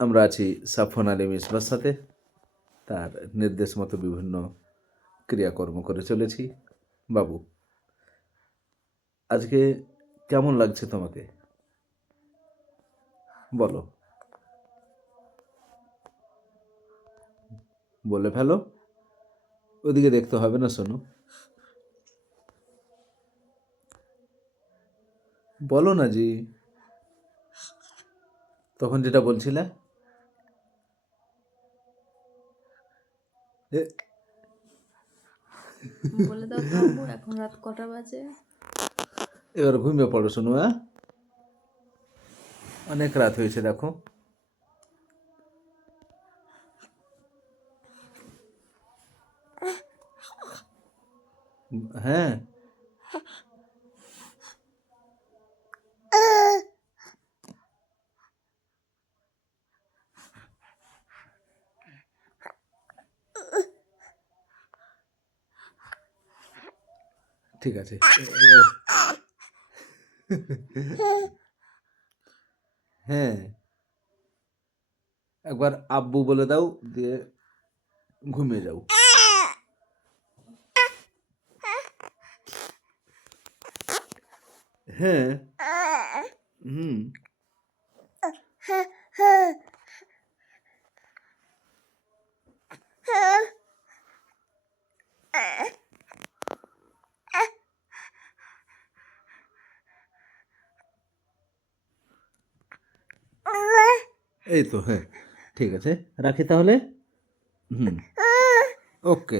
আমরা আছি সাফওয়ান আলী মিসবার সাথে। তার নির্দেশ মতো বিভিন্ন ক্রিয়াকর্ম করে চলেছি। বাবু, আজকে কেমন লাগছে তোমাকে? বলো, বলে ফেলো। ওদিকে দেখতে হবে না, শোনো। বলো না জি, তখন যেটা বলছিলে। বলে দাও তো আব্বু, এখন রাত কটা বাজে? এবার ঘুমিয়ে পড়ো, শোনো। হ্যাঁ, অনেক রাত হয়েছে দেখো। হ্যাঁ, ঠিক আছে। হ্যাঁ, একবার আব্বু বলে দাও, দিয়ে ঘুমিয়ে যাও। হ্যাঁ, হুম, এই তো। হ্যাঁ, ঠিক আছে, রাখি তাহলে। হুম, ওকে।